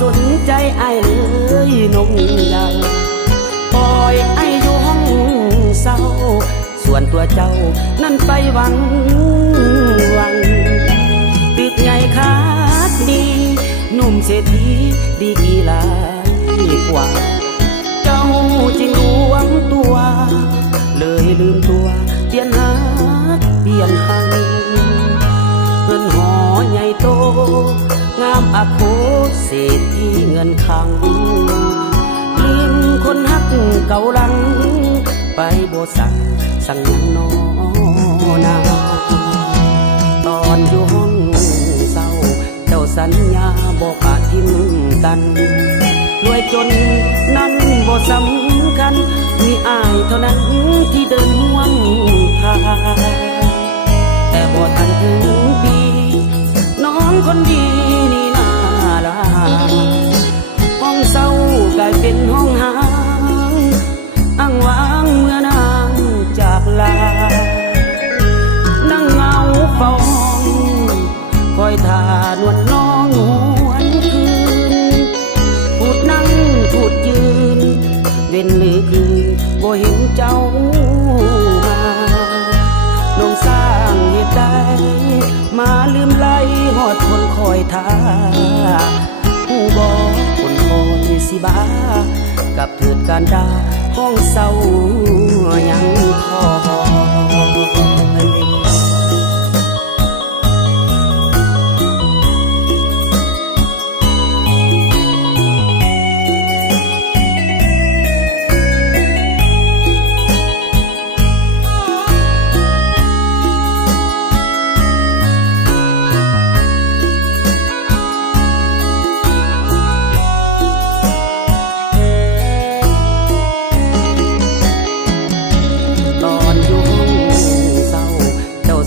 สนใจไอ้เลยนงดังปล่อยไอ้อยู่ห้องเศร้าส่วนตัวเจ้านั่นไปหวังตึกใหญ่คาดดีหนุ่มเศรษฐีดีกี่หลายกว่าเจ้าจึงหวงตัวเลยลืมตัวเปลี่ยนหาเปลี่ยนหังเงินหอใหญ่โตงามอโคเศรษฐีเงินขังลืมคนฮักเก่าหลังไปโบสั่งยังนอนาตอนอยู่ห้องเศร้าเจ้าสัญญาบอกปะทิมกันรวยจนนั้นบ่สำคัญมีอ้ายเท่านั้นที่เดินห่วงพาแต่บ่ทันถึงปีน้องคนดีนี่นาลาห้องเศร้ากลายเป็นห้องหางอ้างว้างเมื่อนางจากลานั่งเงาเฝ้าห้องคอยท่านวลน้องหวนคืนพูดนั่งพูดยืนเว้นหรือคืนบ่เห็นเจ้ามาน้องสร้างเหตุใดมาลืมไล่หอดคนคอยท่าผู้บอกคนคอยสิบ้ากับเถิดการด่าห้องเศร้ายังคอย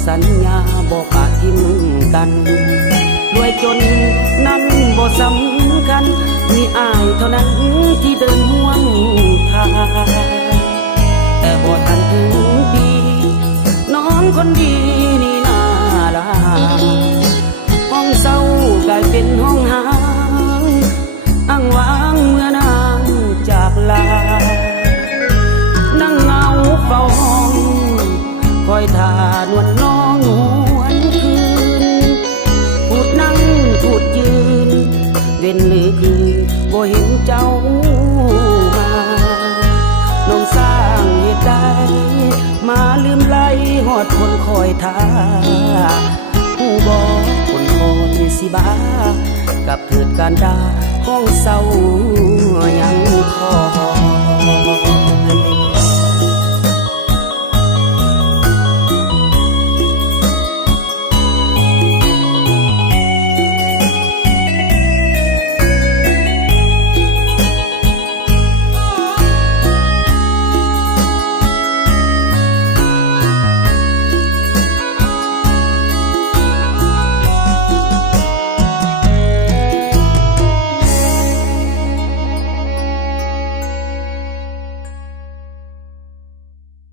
สัญญาบอกปะทิมกันรวยจนนั้นบ่สำคัญมีอ้ายเท่านั้นที่เดินห่วงทางแต่บ่ทันถึงปีน้องคนดีนี่นาลาห้องเศร้ากลายเป็นห้องหางอ้างว้างเมื่อนางจากลานั่งเงาเฝ้าห้องคอยท่านวลน้องหวนคืนพูดนั่งพูดยืนเว้นหรือคืนบ่เห็นเจ้ามาน้องสร้างเหตุใดมาลืมไล่หอดคนคอยท่าผู้บอกคนคอยสิบ้ากับเถิดการด่าห้องเศร้ายังคอย